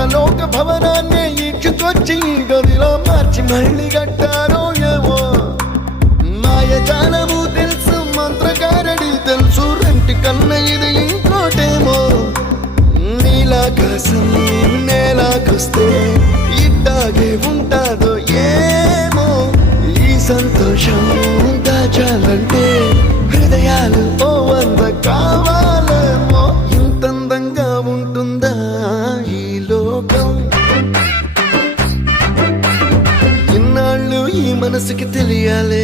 ఇంద్రలోక భవనాన్ని ఈడ్చుకొచ్చి గదిలో మార్చి మళ్ళీ కట్టారో ఏమో మాయజాలము తెలుసు మంత్రకారడి తెలుసు రెంటి కన్న ఇది ఇంకోటేమో నీలాకాశం నేలాకొస్తే ఇట్టాగే ఉంటాదో ఏమో ఈ సంతోషం దాచాలంటే హృదయాలు ఓ వంద కావాలేమో ఇంతందంగా ఉంటుందా ఈ లోకం ఇన్నాళ్ళు ఈ మనసుకి తెలియాలే